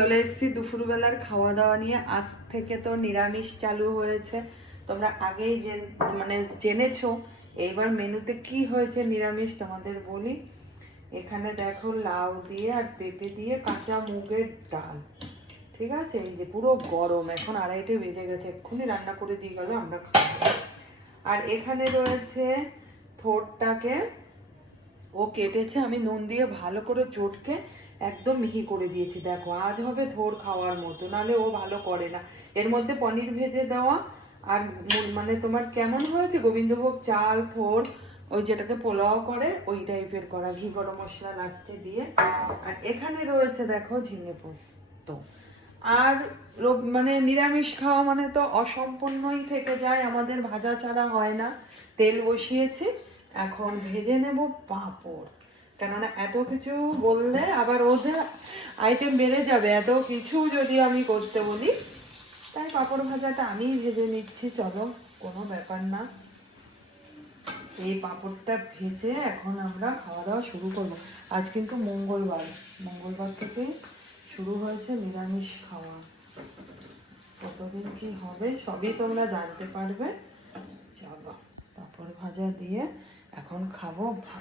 চলে এসেছি দুপুরবেলার খাওয়া দাওয়া নিয়ে। আজ থেকে তো নিরামিষ চালু হয়েছে, তোমরা আগেই মানে জেনেছো। এইবার মেনুতে কি হয়েছে নিরামিষ তোমাদের বলি। এখানে দেখো লাউ দিয়ে আর পেঁপে দিয়ে কাঁচা মুগের ডাল, ঠিক আছে। এই যে পুরো গরম, এখন 2:30 বেজে গেছে, এক্ষুনি রান্না করে দিয়ে গেল, আমরা খাবো। আর এখানে রয়েছে থোড়টাকে ও কেটেছে, আমি নুন দিয়ে ভালো করে চটকে একদম মিহি করে দিয়েছি। দেখো আজ হবে থোড় খাওয়ার মতো, নাহলে ও ভালো করে না। এর মধ্যে পনির ভেজে দেওয়া আর মানে তোমার কেমন হয়েছে গোবিন্দভোগ চাল থোড়, ওই যেটাকে পোলাও করে ওই টাইপের করা, ঘি গরম মশলা লাস্টে দিয়ে। আর এখানে রয়েছে দেখো ঝিঙে পোস্ত। আর মানে নিরামিষ খাওয়া মানে তো অসম্পূর্ণই থেকে যায় আমাদের, ভাজা ছাড়া হয় না। তেল বসিয়েছি, এখন ভেজে নেব পাঁপড়। কেননা এত কিছু বললে আবার ওদের আইটেম বেড়ে যাবে, এত কিছু যদি আমি করতে বলি, তাই পাঁপড় ভাজাটা আমিই ভেজে নিচ্ছি। চলো, কোনো ব্যাপার না। এই পাঁপড়টা ভেজে এখন আমরা খাওয়া দাওয়া শুরু করব। আজ কিন্তু মঙ্গলবার, মঙ্গলবার থেকে শুরু হয়েছে নিরামিষ খাওয়া। কতদিন কি হবে সবই তোমরা জানতে পারবে। চলো, পাঁপড় ভাজা দিয়ে এখন খাবো ভাত।